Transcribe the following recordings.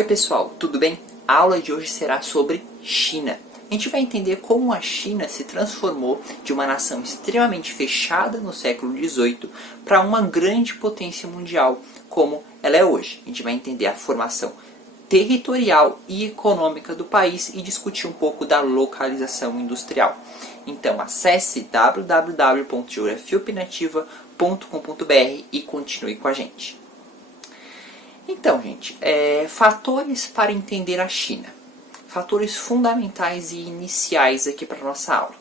Oi pessoal, tudo bem? A aula de hoje será sobre China. A gente vai entender como a China se transformou de uma nação extremamente fechada no século XVIII para uma grande potência mundial como ela é hoje. A gente vai entender a formação territorial e econômica do país e discutir um pouco da localização industrial. Então acesse www.geografiaopinativa.com.br e continue com a gente. Então, gente, fatores para entender a China. Fatores fundamentais e iniciais aqui para a nossa aula.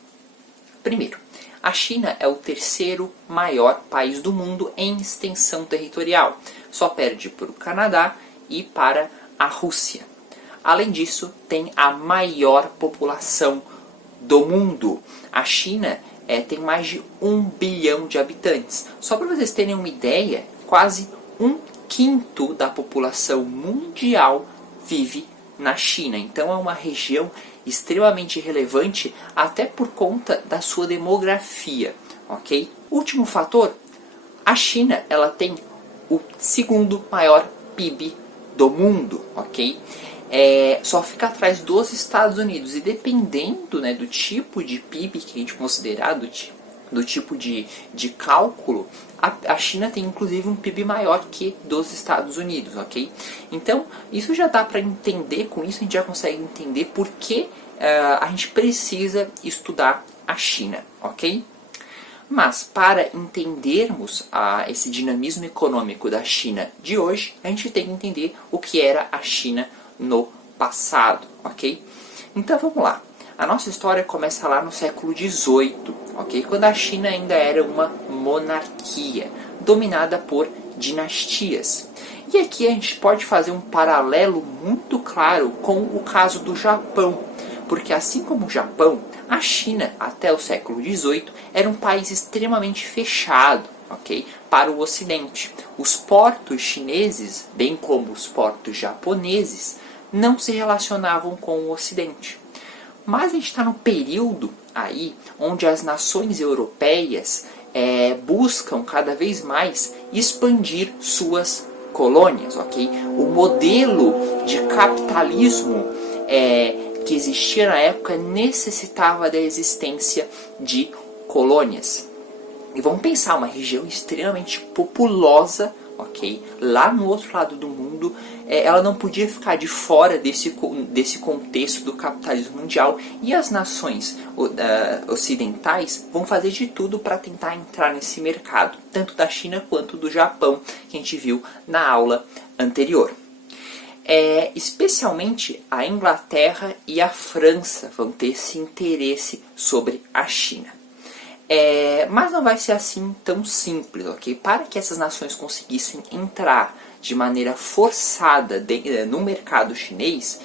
Primeiro, a China é o terceiro maior país do mundo em extensão territorial. Só perde para o Canadá e para a Rússia. Além disso, tem a maior população do mundo. A China tem mais de 1 bilhão de habitantes. Só para vocês terem uma ideia, quase 1/5 da população mundial vive na China. Então é uma região extremamente relevante até por conta da sua demografia, ok? Último fator, a China ela tem o segundo maior PIB do mundo, ok? Só fica atrás dos Estados Unidos e dependendo, né, do tipo de PIB que a gente considerar, do tipo de cálculo, a China tem inclusive um PIB maior que dos Estados Unidos, ok? Então, isso já dá para entender, com isso a gente já consegue entender por que a gente precisa estudar a China, ok? Mas, para entendermos esse dinamismo econômico da China de hoje, a gente tem que entender o que era a China no passado, ok? Então, vamos lá. A nossa história começa lá no século XVIII, ok? Quando a China ainda era uma monarquia, dominada por dinastias. E aqui a gente pode fazer um paralelo muito claro com o caso do Japão, porque assim como o Japão, a China, até o século XVIII, era um país extremamente fechado, ok? Para o Ocidente. Os portos chineses, bem como os portos japoneses, não se relacionavam com o Ocidente. Mas a gente está no período aí onde as nações europeias buscam cada vez mais expandir suas colônias, ok? O modelo de capitalismo que existia na época necessitava da existência de colônias. E vamos pensar, uma região extremamente populosa, ok? Lá no outro lado do mundo, ela não podia ficar de fora desse contexto do capitalismo mundial. E as nações ocidentais vão fazer de tudo para tentar entrar nesse mercado, tanto da China quanto do Japão, que a gente viu na aula anterior. Especialmente a Inglaterra e a França vão ter esse interesse sobre a China. Mas não vai ser assim tão simples, ok? Para que essas nações conseguissem entrar de maneira forçada no mercado chinês,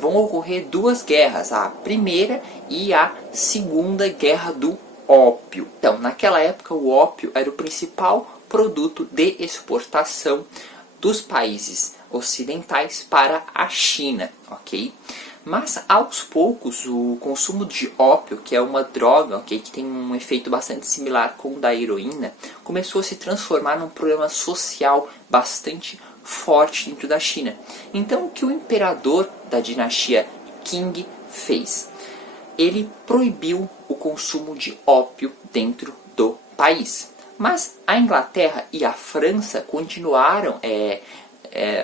vão ocorrer duas guerras, a primeira e a segunda guerra do ópio. Então, naquela época, o ópio era o principal produto de exportação dos países ocidentais para a China, ok? Mas aos poucos o consumo de ópio, que é uma droga, ok, que tem um efeito bastante similar com o da heroína, começou a se transformar num problema social bastante forte dentro da China. Então o que o imperador da dinastia Qing fez? Ele proibiu o consumo de ópio dentro do país. Mas a Inglaterra e a França continuaram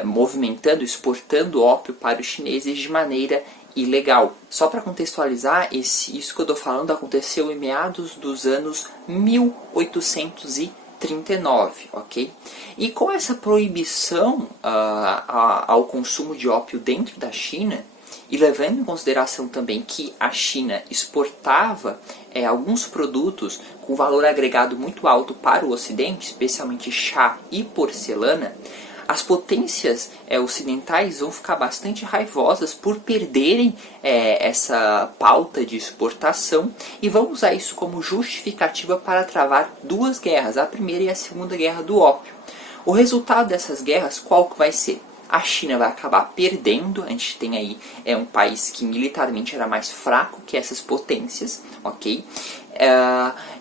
movimentando, exportando ópio para os chineses de maneira ilegal. Só para contextualizar, isso que eu estou falando aconteceu em meados dos anos 1839, ok? E com essa proibição ao consumo de ópio dentro da China, e levando em consideração também que a China exportava alguns produtos com valor agregado muito alto para o Ocidente, especialmente chá e porcelana, as potências ocidentais vão ficar bastante raivosas por perderem essa pauta de exportação e vão usar isso como justificativa para travar duas guerras, a primeira e a segunda guerra do ópio. O resultado dessas guerras qual que vai ser? a China vai acabar perdendo. A gente tem aí um país que militarmente era mais fraco que essas potências, ok?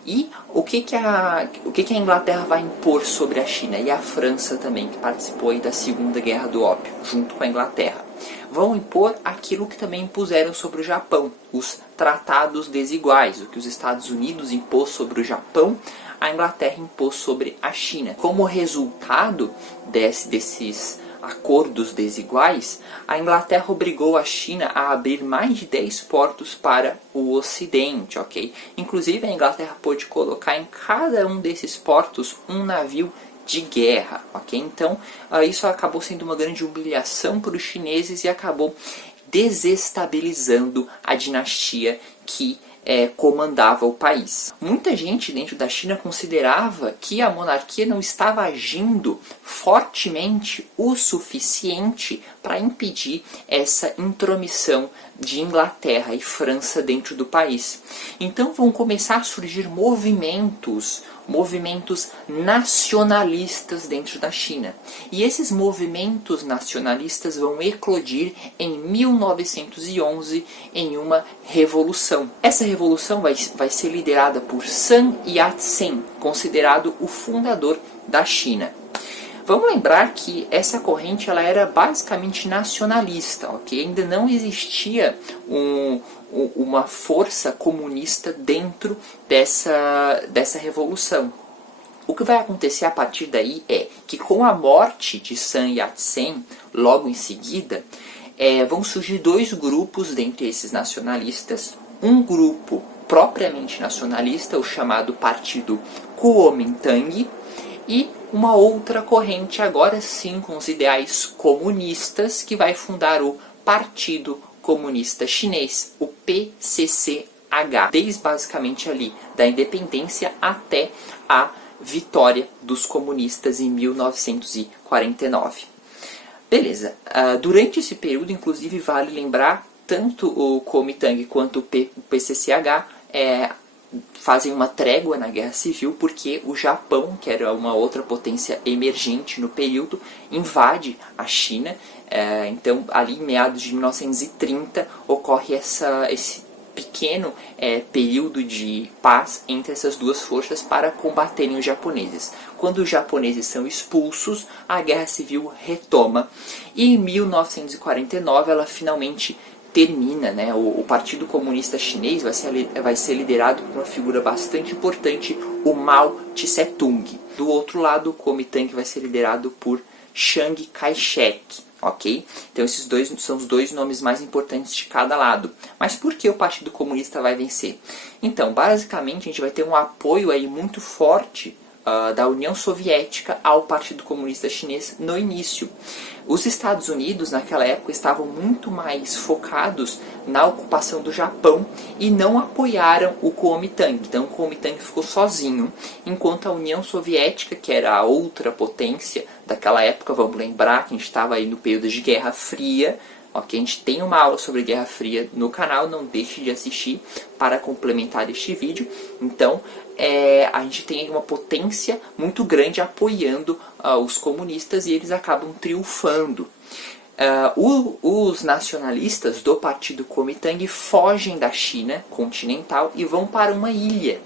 E o que a Inglaterra vai impor sobre a China? E a França também, que participou aí da Segunda Guerra do Ópio, junto com a Inglaterra. Vão impor aquilo que também impuseram sobre o Japão, os tratados desiguais. O que os Estados Unidos impôs sobre o Japão, a Inglaterra impôs sobre a China. Como resultado desses acordos desiguais, a Inglaterra obrigou a China a abrir mais de 10 portos para o Ocidente, ok? Inclusive a Inglaterra pôde colocar em cada um desses portos um navio de guerra, ok? Então isso acabou sendo uma grande humilhação para os chineses e acabou desestabilizando a dinastia que comandava o país. Muita gente dentro da China considerava que a monarquia não estava agindo fortemente o suficiente para impedir essa intromissão de Inglaterra e França dentro do país. Então vão começar a surgir movimentos nacionalistas dentro da China. E esses movimentos nacionalistas vão eclodir em 1911 em uma revolução. Essa revolução vai ser liderada por Sun Yat-sen, considerado o fundador da China. Vamos lembrar que essa corrente ela era basicamente nacionalista, ok? Ainda não existia uma força comunista dentro dessa revolução. O que vai acontecer a partir daí é que com a morte de Sun Yat-sen, logo em seguida, vão surgir dois grupos dentre esses nacionalistas. Um grupo propriamente nacionalista, o chamado Partido Kuomintang, e uma outra corrente, agora sim com os ideais comunistas, que vai fundar o Partido Comunista Chinês, o PCCH, desde basicamente ali da independência até a vitória dos comunistas em 1949. Beleza, durante esse período, inclusive, vale lembrar, tanto o Kuomintang quanto o PCCH fazem uma trégua na Guerra Civil, porque o Japão, que era uma outra potência emergente no período, invade a China. Então, ali em meados de 1930, ocorre esse pequeno período de paz entre essas duas forças para combaterem os japoneses. Quando os japoneses são expulsos, a Guerra Civil retoma. E em 1949, ela finalmente termina, né? O Partido Comunista Chinês vai ser liderado por uma figura bastante importante, o Mao Tse-tung. Do outro lado, o Kuomintang vai ser liderado por Chiang Kai-shek, ok? Então esses dois são os dois nomes mais importantes de cada lado. Mas por que o Partido Comunista vai vencer? Então, basicamente, a gente vai ter um apoio aí muito forte da União Soviética ao Partido Comunista Chinês no início. Os Estados Unidos, naquela época, estavam muito mais focados na ocupação do Japão e não apoiaram o Kuomintang. Então, o Kuomintang ficou sozinho, enquanto a União Soviética, que era a outra potência daquela época, vamos lembrar que a gente estava aí no período de Guerra Fria, ok? A gente tem uma aula sobre Guerra Fria no canal, não deixe de assistir para complementar este vídeo. Então, a gente tem uma potência muito grande apoiando os comunistas e eles acabam triunfando. Os nacionalistas do Partido Kuomintang fogem da China continental e vão para uma ilha,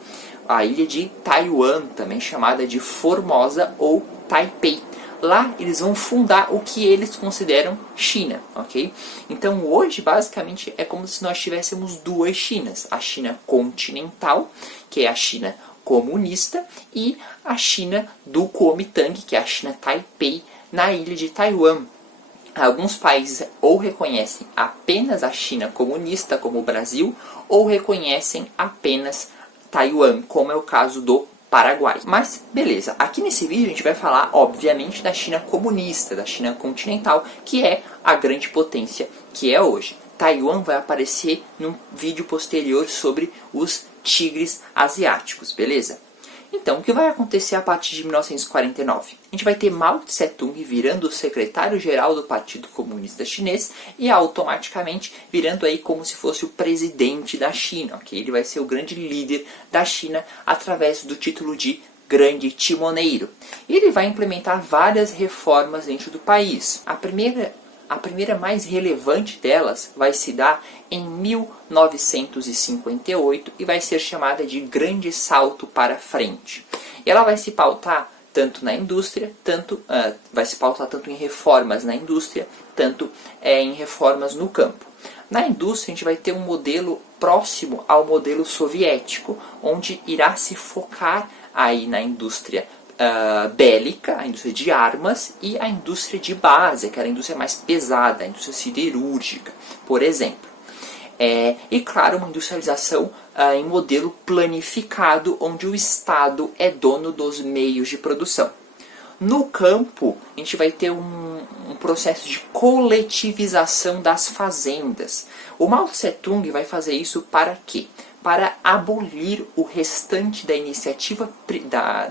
a ilha de Taiwan, também chamada de Formosa ou Taipei. Lá eles vão fundar o que eles consideram China, ok? Então hoje basicamente é como se nós tivéssemos duas Chinas. A China continental, que é a China comunista, e a China do Kuomintang, que é a China Taipei, na ilha de Taiwan. Alguns países ou reconhecem apenas a China comunista, como o Brasil, ou reconhecem apenas Taiwan, como é o caso do Paraguai. Mas, beleza, aqui nesse vídeo a gente vai falar, obviamente, da China comunista, da China continental, que é a grande potência que é hoje. Taiwan vai aparecer num vídeo posterior sobre os tigres asiáticos, beleza? Então, o que vai acontecer a partir de 1949? A gente vai ter Mao Tse-tung virando o secretário-geral do Partido Comunista Chinês e automaticamente virando aí como se fosse o presidente da China, ok? Ele vai ser o grande líder da China através do título de grande timoneiro. Ele vai implementar várias reformas dentro do país. A primeira mais relevante delas vai se dar em 1958 e vai ser chamada de Grande Salto para Frente. Ela vai se pautar tanto na indústria, vai se pautar tanto em reformas na indústria, tanto em reformas no campo. Na indústria a gente vai ter um modelo próximo ao modelo soviético, onde irá se focar aí na indústria bélica, a indústria de armas, e a indústria de base, que era a indústria mais pesada, a indústria siderúrgica, por exemplo. E claro, uma industrialização em modelo planificado, onde o Estado é dono dos meios de produção. No campo, a gente vai ter um processo de coletivização das fazendas. O Mao Tse-tung vai fazer isso para quê? Para abolir o restante da iniciativa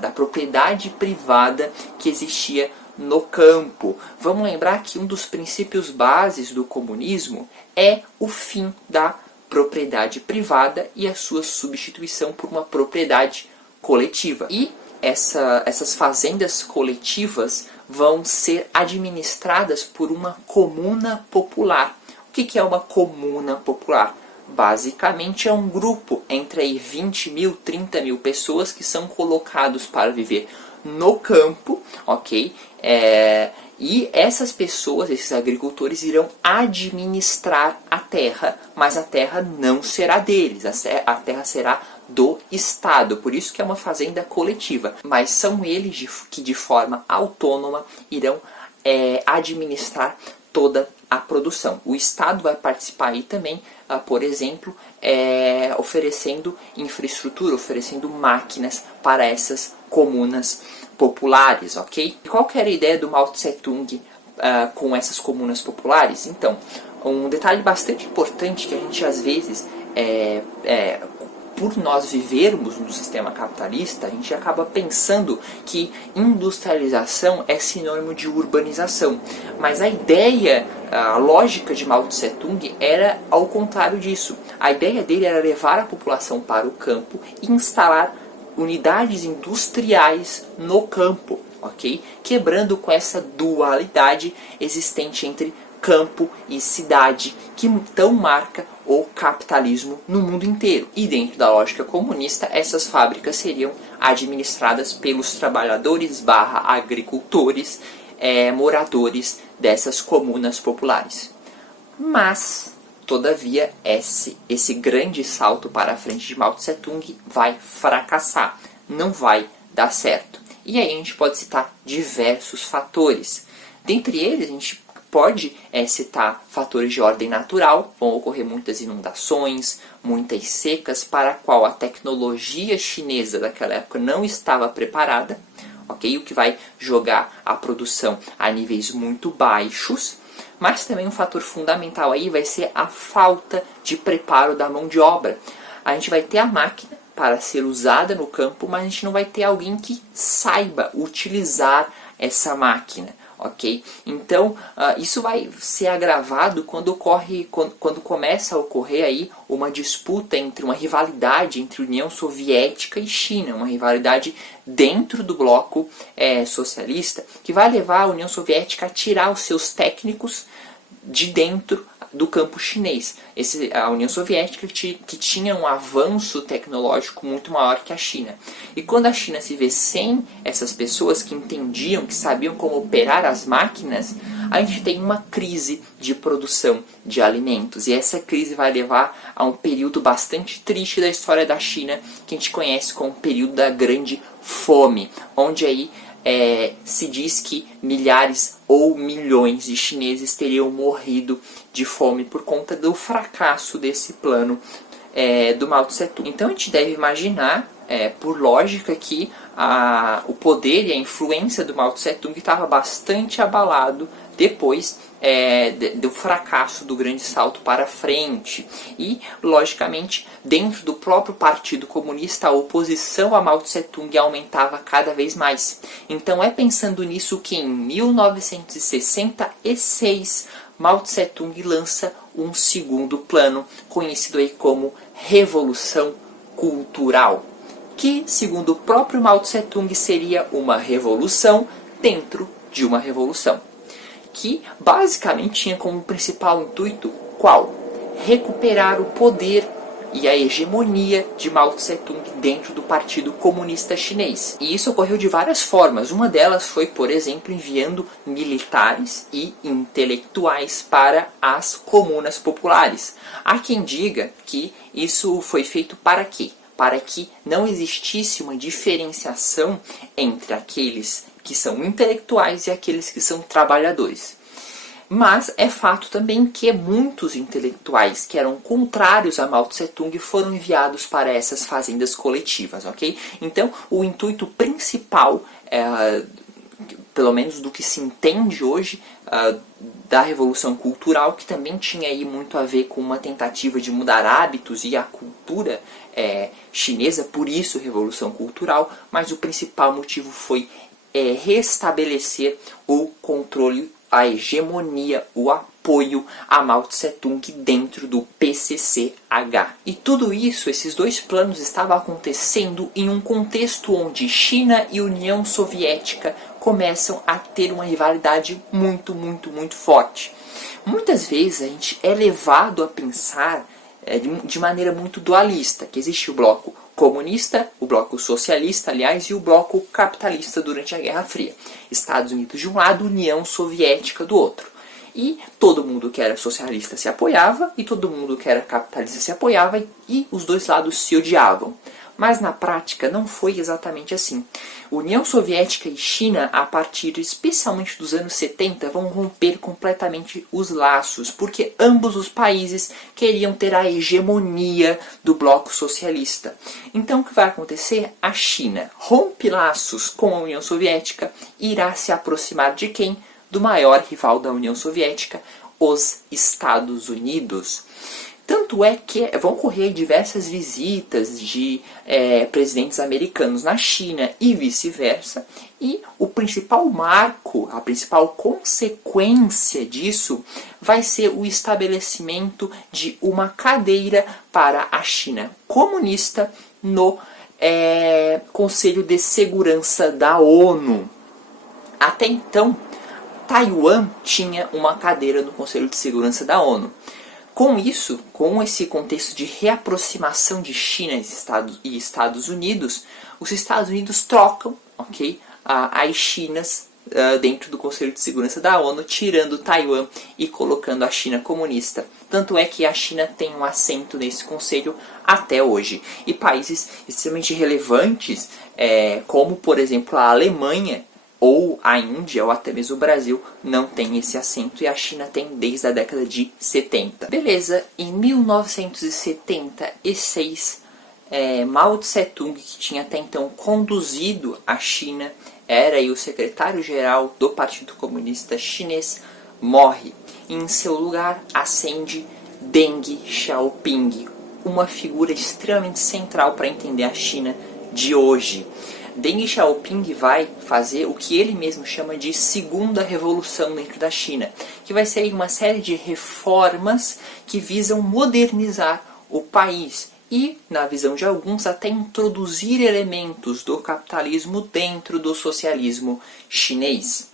da propriedade privada que existia no campo. Vamos lembrar que um dos princípios bases do comunismo é o fim da propriedade privada e a sua substituição por uma propriedade coletiva. E essas fazendas coletivas vão ser administradas por uma comuna popular. O que é uma comuna popular? Basicamente é um grupo entre aí 20 mil, 30 mil pessoas que são colocados para viver no campo, ok? E essas pessoas, esses agricultores, irão administrar a terra, mas a terra não será deles, a terra será do Estado. Por isso que é uma fazenda coletiva, mas são eles que de forma autônoma irão administrar toda a produção. O Estado vai participar aí também, por exemplo, oferecendo infraestrutura, oferecendo máquinas para essas comunas populares, ok? E qual que era a ideia do Mao Tse-tung com essas comunas populares? Então, um detalhe bastante importante que a gente às vezes, por nós vivermos no sistema capitalista, a gente acaba pensando que industrialização é sinônimo de urbanização. Mas a ideia, a lógica de Mao Tse-tung era ao contrário disso. A ideia dele era levar a população para o campo e instalar unidades industriais no campo, ok? Quebrando com essa dualidade existente entre campo e cidade que tão marca o capitalismo no mundo inteiro. E dentro da lógica comunista, essas fábricas seriam administradas pelos trabalhadores / agricultores, moradores dessas comunas populares. Mas, todavia, esse grande salto para a frente de Mao Tse-tung vai fracassar, não vai dar certo. E aí a gente pode citar diversos fatores. Dentre eles, a gente pode citar fatores de ordem natural, vão ocorrer muitas inundações, muitas secas, para a qual a tecnologia chinesa daquela época não estava preparada, ok? O que vai jogar a produção a níveis muito baixos. Mas também um fator fundamental aí vai ser a falta de preparo da mão de obra. A gente vai ter a máquina para ser usada no campo, mas a gente não vai ter alguém que saiba utilizar essa máquina, ok? Então, isso vai ser agravado quando começa a ocorrer aí uma disputa uma rivalidade entre União Soviética e China, uma rivalidade dentro do bloco socialista, que vai levar a União Soviética a tirar os seus técnicos de dentro do campo chinês. A União Soviética que tinha um avanço tecnológico muito maior que a China. E quando a China se vê sem essas pessoas que entendiam, que sabiam como operar as máquinas, a gente tem uma crise de produção de alimentos. E essa crise vai levar a um período bastante triste da história da China, que a gente conhece como o período da Grande Fome, onde aí se diz que milhares ou milhões de chineses teriam morrido de fome por conta do fracasso desse plano do Mao Tse-tung. Então a gente deve imaginar, por lógica, que o poder e a influência do Mao Tse-tung estava bastante abalado depois do fracasso do grande salto para frente. E, logicamente, dentro do próprio Partido Comunista, a oposição a Mao Tse-tung aumentava cada vez mais. Então é pensando nisso que em 1966, Mao Tse-tung lança um segundo plano, conhecido aí como Revolução Cultural. que, segundo o próprio Mao Tse-tung, seria uma revolução dentro de uma revolução, que basicamente tinha como principal intuito qual? Recuperar o poder e a hegemonia de Mao Tse-tung dentro do Partido Comunista Chinês. E isso ocorreu de várias formas. Uma delas foi, por exemplo, enviando militares e intelectuais para as comunas populares. Há quem diga que isso foi feito para quê? Para que não existisse uma diferenciação entre aqueles que são intelectuais e aqueles que são trabalhadores. Mas é fato também que muitos intelectuais que eram contrários a Mao Tse-tung foram enviados para essas fazendas coletivas, ok? Então, o intuito principal, pelo menos do que se entende hoje, da Revolução Cultural, que também tinha aí muito a ver com uma tentativa de mudar hábitos e a cultura chinesa, por isso Revolução Cultural, mas o principal motivo foi restabelecer o controle, a hegemonia, o apoio a Mao Tse-tung dentro do PCCH. E tudo isso, esses dois planos estavam acontecendo em um contexto onde China e União Soviética começam a ter uma rivalidade muito, muito, muito forte. Muitas vezes a gente é levado a pensar de maneira muito dualista, que existe o bloco comunista, o bloco socialista, aliás, e o bloco capitalista durante a Guerra Fria. Estados Unidos de um lado, União Soviética do outro. E todo mundo que era socialista se apoiava, e todo mundo que era capitalista se apoiava, e os dois lados se odiavam. Mas na prática não foi exatamente assim. União Soviética e China, a partir especialmente dos anos 70, vão romper completamente os laços, porque ambos os países queriam ter a hegemonia do bloco socialista. Então o que vai acontecer? A China rompe laços com a União Soviética e irá se aproximar de quem? Do maior rival da União Soviética, os Estados Unidos. Tanto é que vão ocorrer diversas visitas de presidentes americanos na China e vice-versa, e o principal marco, a principal consequência disso vai ser o estabelecimento de uma cadeira para a China comunista no Conselho de Segurança da ONU. Até então, Taiwan tinha uma cadeira no Conselho de Segurança da ONU. Com isso, com esse contexto de reaproximação de China e Estados Unidos, os Estados Unidos trocam, as Chinas dentro do Conselho de Segurança da ONU, tirando Taiwan e colocando a China comunista. Tanto é que a China tem um assento nesse conselho até hoje. E países extremamente relevantes, como por exemplo a Alemanha, ou a Índia, ou até mesmo o Brasil, não tem esse assento, e a China tem desde a década de 70. Beleza, em 1976, Mao Tse-tung, que tinha até então conduzido a China, era aí o secretário-geral do Partido Comunista Chinês, morre. E em seu lugar ascende Deng Xiaoping, uma figura extremamente central para entender a China de hoje. Deng Xiaoping vai fazer o que ele mesmo chama de segunda revolução dentro da China, que vai ser uma série de reformas que visam modernizar o país e, na visão de alguns, até introduzir elementos do capitalismo dentro do socialismo chinês.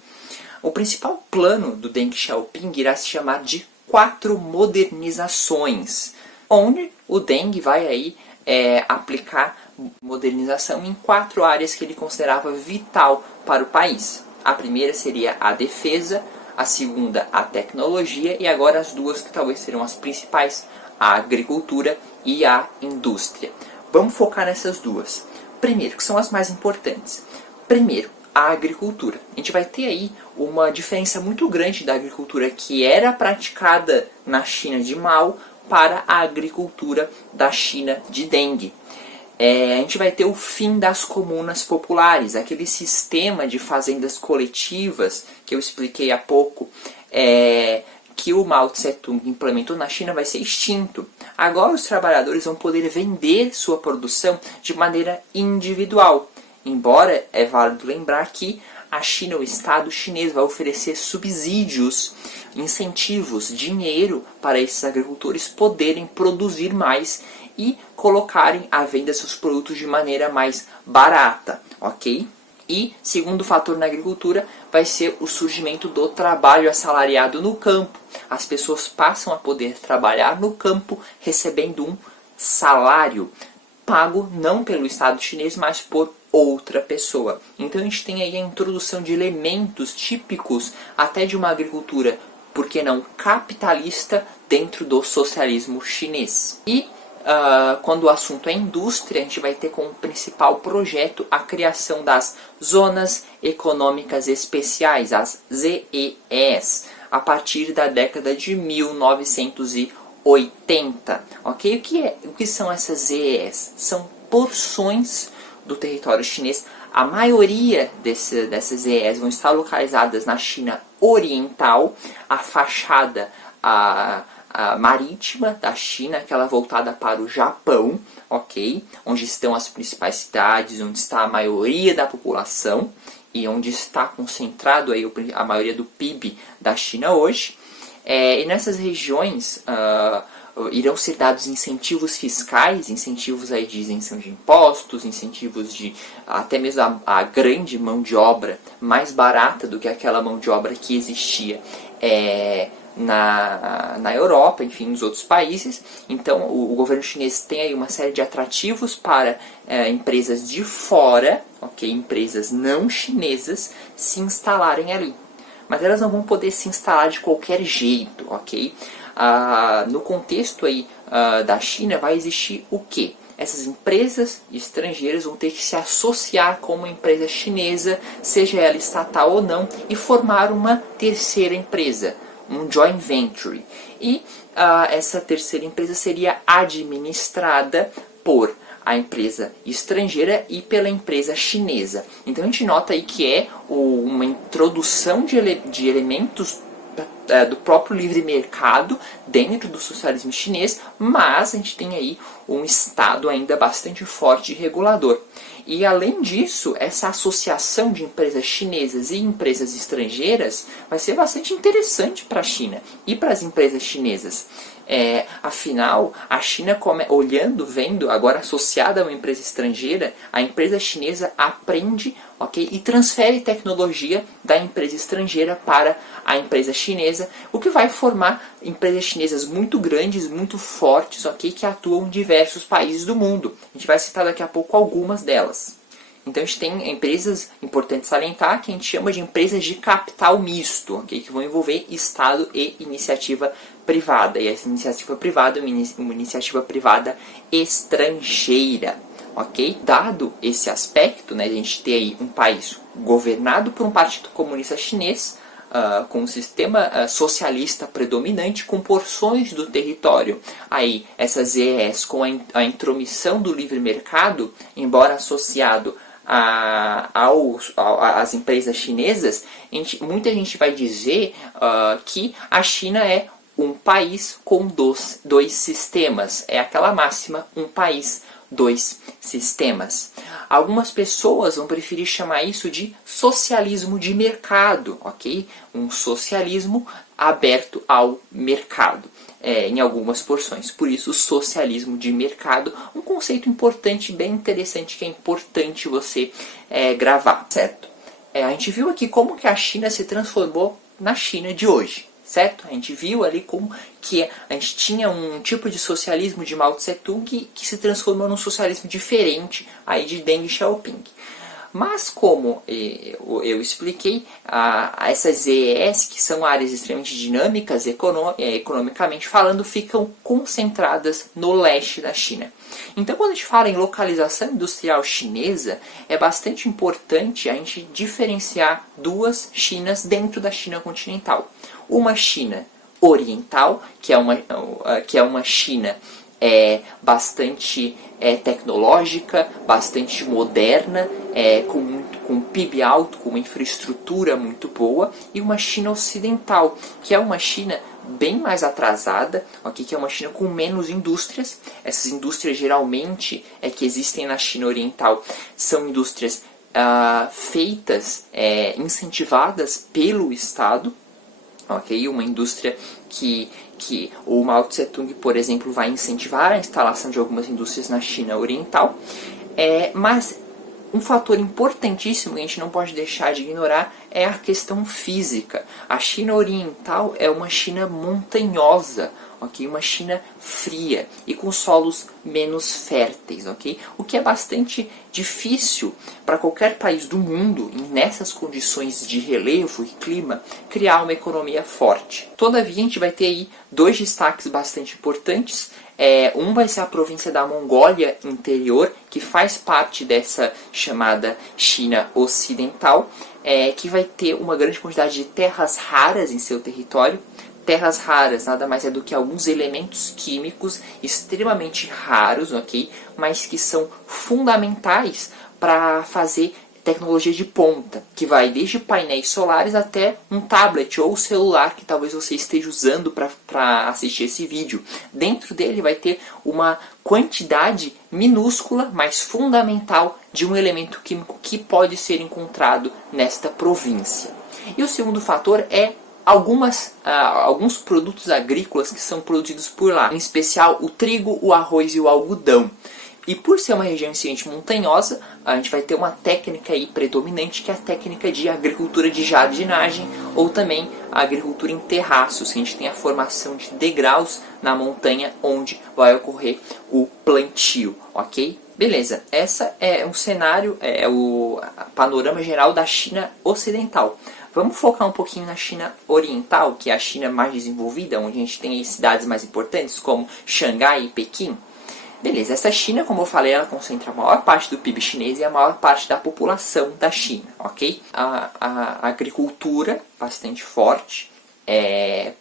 O principal plano do Deng Xiaoping irá se chamar de 4 modernizações, onde o Deng vai aí aplicar modernização em 4 áreas que ele considerava vital para o país. A primeira seria a defesa, a segunda a tecnologia e agora as duas que talvez serão as principais, a agricultura e a indústria. Vamos focar nessas duas. Primeiro, que são as mais importantes. Primeiro, a agricultura. A gente vai ter aí uma diferença muito grande da agricultura que era praticada na China de Mao para a agricultura da China de Deng. A gente vai ter o fim das comunas populares, aquele sistema de fazendas coletivas que eu expliquei há pouco, que o Mao Tse-tung implementou na China, vai ser extinto. Agora os trabalhadores vão poder vender sua produção de maneira individual. Embora é válido lembrar que a China, o Estado chinês, vai oferecer subsídios, incentivos, dinheiro para esses agricultores poderem produzir mais e colocarem à venda seus produtos de maneira mais barata, ok? E, segundo fator na agricultura, vai ser o surgimento do trabalho assalariado no campo. As pessoas passam a poder trabalhar no campo recebendo um salário pago não pelo Estado chinês, mas por outra pessoa. Então a gente tem aí a introdução de elementos típicos até de uma agricultura, por que não capitalista, dentro do socialismo chinês. E quando o assunto é indústria, a gente vai ter como principal projeto a criação das Zonas Econômicas Especiais, as ZEEs, a partir da década de 1980. Ok? O que são essas ZEEs? São porções do território chinês. A maioria dessas ZEEs vão estar localizadas na China Oriental, a fachada a marítima da China, aquela voltada para o Japão, ok? Onde estão as principais cidades, onde está a maioria da população e onde está concentrado aí a maioria do PIB da China hoje. E nessas regiões irão ser dados incentivos fiscais, incentivos aí de isenção de impostos, incentivos de até mesmo a grande mão de obra mais barata do que aquela mão de obra que existia na Europa, enfim, nos outros países. Então o governo chinês tem aí uma série de atrativos para empresas de fora, ok, empresas não chinesas, se instalarem ali. Mas elas não vão poder se instalar de qualquer jeito, ok? No contexto aí da China vai existir o quê? Essas empresas estrangeiras vão ter que se associar com uma empresa chinesa, seja ela estatal ou não, e formar uma terceira empresa, um joint venture. E essa terceira empresa seria administrada por a empresa estrangeira e pela empresa chinesa. Então a gente nota aí que é uma introdução de elementos do próprio livre mercado dentro do socialismo chinês, mas a gente tem aí um Estado ainda bastante forte e regulador. E além disso, essa associação de empresas chinesas e empresas estrangeiras vai ser bastante interessante para a China e para as empresas chinesas. Afinal, a China, vendo, agora associada a uma empresa estrangeira, a empresa chinesa aprende, ok, e transfere tecnologia da empresa estrangeira para a empresa chinesa, o que vai formar empresas chinesas muito grandes, muito fortes, ok, que atuam em diversos países do mundo. A gente vai citar daqui a pouco algumas delas. Então a gente tem empresas, importante salientar, que a gente chama de empresas de capital misto, okay, que vão envolver Estado e iniciativa privada. E essa iniciativa privada é uma iniciativa privada estrangeira. Okay? Dado esse aspecto, né, a gente ter aí um país governado por um partido comunista chinês, com um sistema socialista predominante, com porções do território, aí essas ZEs com a intromissão do livre mercado, embora associado às empresas chinesas, muita gente vai dizer que a China é um país com dois sistemas. É aquela máxima, um país, dois sistemas. Algumas pessoas vão preferir chamar isso de socialismo de mercado, ok? Um socialismo aberto ao mercado, em algumas porções. Por isso, socialismo de mercado, um conceito importante, bem interessante, que é importante você gravar, certo? A gente viu aqui como que a China se transformou na China de hoje. Certo? A gente viu ali como que a gente tinha um tipo de socialismo de Mao Tse-tung que se transformou num socialismo diferente aí de Deng Xiaoping. Mas como eu expliquei, essas ZES, que são áreas extremamente dinâmicas economicamente falando, ficam concentradas no leste da China. Então quando a gente fala em localização industrial chinesa, é bastante importante a gente diferenciar duas Chinas dentro da China continental. Uma China oriental, que é uma China bastante tecnológica, bastante moderna, com PIB alto, com uma infraestrutura muito boa, e uma China ocidental, que é uma China bem mais atrasada, okay, que é uma China com menos indústrias. Essas indústrias geralmente que existem na China oriental são indústrias feitas, incentivadas pelo Estado, ok? Uma indústria que o Mao Tse Tung, por exemplo, vai incentivar a instalação de algumas indústrias na China Oriental, mas um fator importantíssimo que a gente não pode deixar de ignorar é a questão física. A China Oriental é uma China montanhosa, ok? Uma China fria e com solos menos férteis, ok? O que é bastante difícil para qualquer país do mundo, nessas condições de relevo e clima, criar uma economia forte. Todavia, a gente vai ter aí dois destaques bastante importantes. Um vai ser a província da Mongólia Interior, que faz parte dessa chamada China Ocidental, que vai ter uma grande quantidade de terras raras em seu território. Terras raras nada mais é do que alguns elementos químicos extremamente raros, ok? Mas que são fundamentais para fazer tecnologia de ponta, que vai desde painéis solares até um tablet ou celular que talvez você esteja usando para assistir esse vídeo. Dentro dele vai ter uma quantidade minúscula, mas fundamental, de um elemento químico que pode ser encontrado nesta província. E o segundo fator é alguns produtos agrícolas que são produzidos por lá, em especial o trigo, o arroz e o algodão. E por ser uma região extremamente montanhosa, a gente vai ter uma técnica aí predominante, que é a técnica de agricultura de jardinagem, ou também a agricultura em terraços, que a gente tem a formação de degraus na montanha onde vai ocorrer o plantio, ok? Beleza, essa é um cenário, o panorama geral da China Ocidental. Vamos focar um pouquinho na China Oriental, que é a China mais desenvolvida, onde a gente tem aí cidades mais importantes como Xangai e Pequim. Beleza, essa China, como eu falei, ela concentra a maior parte do PIB chinês e a maior parte da população da China, ok? A agricultura bastante forte,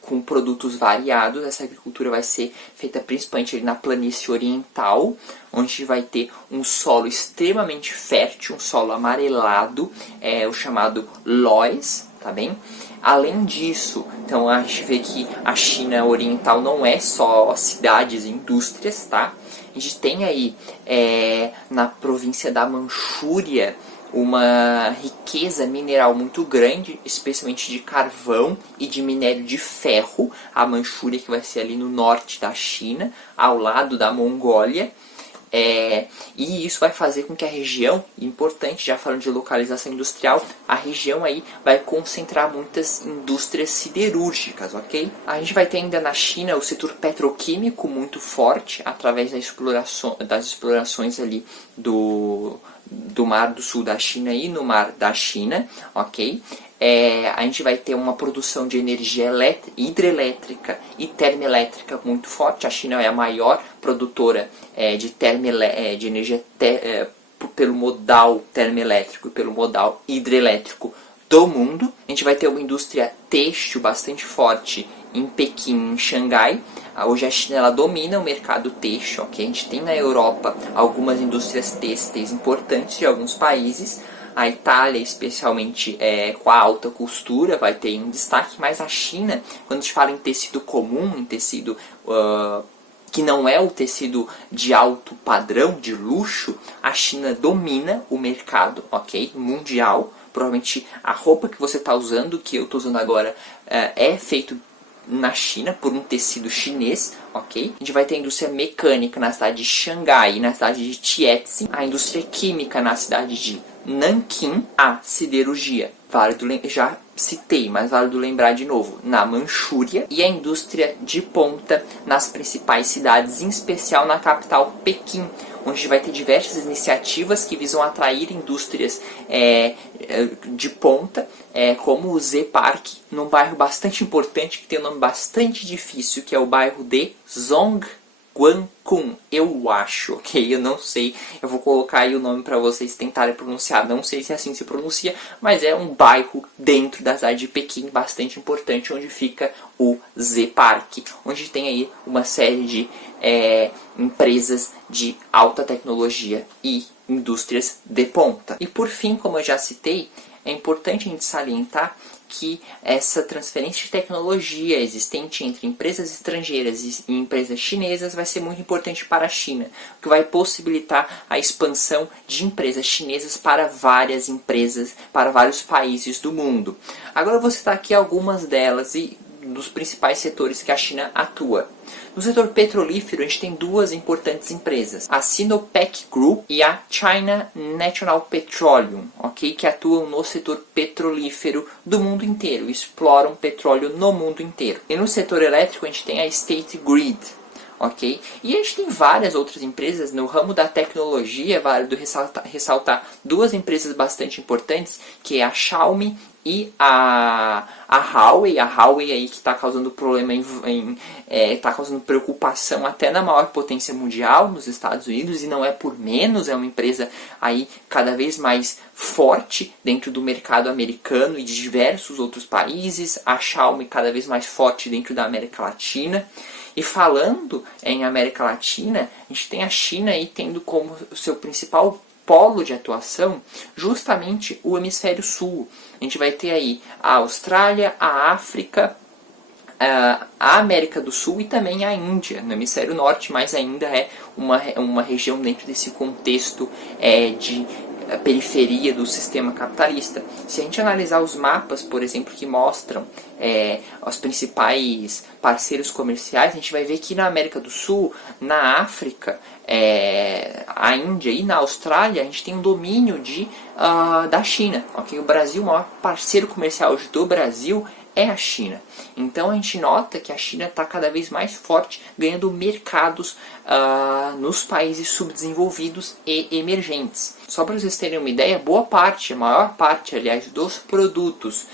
com produtos variados. Essa agricultura vai ser feita principalmente ali na planície oriental, onde vai ter um solo extremamente fértil, um solo amarelado, o chamado loess, tá bem? Além disso, então a gente vê que a China Oriental não é só cidades e indústrias, tá? A gente tem aí na província da Manchúria uma riqueza mineral muito grande, especialmente de carvão e de minério de ferro. A Manchúria, que vai ser ali no norte da China, ao lado da Mongólia. E isso vai fazer com que a região, importante, já falando de localização industrial, a região aí vai concentrar muitas indústrias siderúrgicas, ok? A gente vai ter ainda na China o setor petroquímico muito forte, através das explorações ali do Mar do Sul da China e no Mar da China, ok? A gente vai ter uma produção de energia hidrelétrica e termoelétrica muito forte. A China é a maior produtora de energia pelo modal termoelétrico e pelo modal hidrelétrico do mundo. A gente vai ter uma indústria têxtil bastante forte em Pequim, em Xangai. Hoje a China ela domina o mercado têxtil, ok? A gente tem na Europa algumas indústrias têxteis importantes de alguns países. A Itália, especialmente com a alta costura, vai ter um destaque, mas a China, quando a gente fala em tecido comum, em tecido que não é o tecido de alto padrão, de luxo, a China domina o mercado, ok? Mundial. Provavelmente a roupa que você está usando, que eu estou usando agora, é feito na China por um tecido chinês, ok? A gente vai ter a indústria mecânica na cidade de Xangai e na cidade de Tianjin, a indústria química na cidade de Nanquim, a siderurgia, já citei, mas válido lembrar de novo, na Manchúria, e a indústria de ponta nas principais cidades, em especial na capital Pequim, onde a gente vai ter diversas iniciativas que visam atrair indústrias de ponta, como o Z-Park, num bairro bastante importante, que tem um nome bastante difícil, que é o bairro de Zhongguancun, eu acho, ok? Eu não sei, eu vou colocar aí o nome para vocês tentarem pronunciar, não sei se assim se pronuncia, mas é um bairro dentro da cidade de Pequim, bastante importante, onde fica o Z-Park, onde tem aí uma série de empresas de alta tecnologia e indústrias de ponta. E por fim, como eu já citei, é importante a gente salientar que essa transferência de tecnologia existente entre empresas estrangeiras e empresas chinesas vai ser muito importante para a China, o que vai possibilitar a expansão de empresas chinesas para várias empresas, para vários países do mundo. Agora eu vou citar aqui algumas delas e dos principais setores que a China atua. No setor petrolífero, a gente tem duas importantes empresas, a Sinopec Group e a China National Petroleum, ok? Que atuam no setor petrolífero do mundo inteiro, exploram petróleo no mundo inteiro. E no setor elétrico, a gente tem a State Grid, ok? E a gente tem várias outras empresas no ramo da tecnologia. É válido ressaltar duas empresas bastante importantes, que é a Xiaomi e a Huawei. A Huawei aí que está causando problema, está causando preocupação até na maior potência mundial, nos Estados Unidos, e não é por menos, é uma empresa aí cada vez mais forte dentro do mercado americano e de diversos outros países. A Xiaomi cada vez mais forte dentro da América Latina. E falando em América Latina, a gente tem a China aí tendo como seu principal polo de atuação justamente o hemisfério sul. A gente vai ter aí a Austrália, a África, a América do Sul e também a Índia, no hemisfério norte, mas ainda é uma região dentro desse contexto de periferia do sistema capitalista. Se a gente analisar os mapas, por exemplo, que mostram os principais parceiros comerciais, a gente vai ver que na América do Sul, na África, a Índia e na Austrália, a gente tem um domínio da China. Okay? O Brasil, o maior parceiro comercial hoje do Brasil é a China. Então a gente nota que a China está cada vez mais forte, ganhando mercados nos países subdesenvolvidos e emergentes. Só para vocês terem uma ideia, boa parte, a maior parte, aliás, dos produtos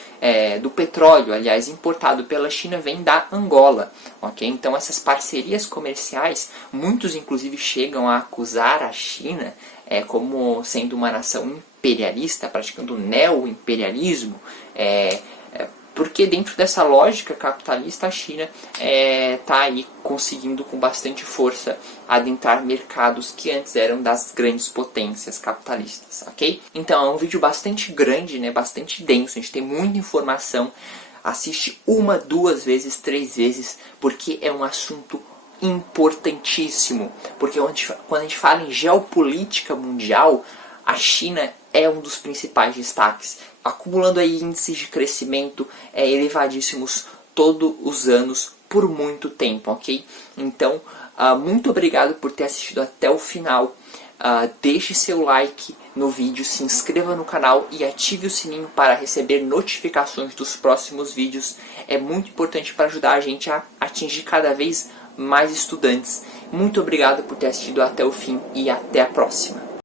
do petróleo, aliás, importado pela China, vem da Angola. Okay? Então essas parcerias comerciais, muitos inclusive chegam a acusar a China como sendo uma nação imperialista, praticando neo-imperialismo, porque dentro dessa lógica capitalista a China está aí conseguindo com bastante força adentrar mercados que antes eram das grandes potências capitalistas, ok? Então é um vídeo bastante grande, né, bastante denso, a gente tem muita informação, assiste 1, 2 vezes, 3 vezes, porque é um assunto importantíssimo, porque quando a gente fala em geopolítica mundial, a China é um dos principais destaques, acumulando aí índices de crescimento elevadíssimos todos os anos por muito tempo, ok? Então, muito obrigado por ter assistido até o final. Deixe seu like no vídeo, se inscreva no canal e ative o sininho para receber notificações dos próximos vídeos. É muito importante para ajudar a gente a atingir cada vez mais estudantes. Muito obrigado por ter assistido até o fim e até a próxima.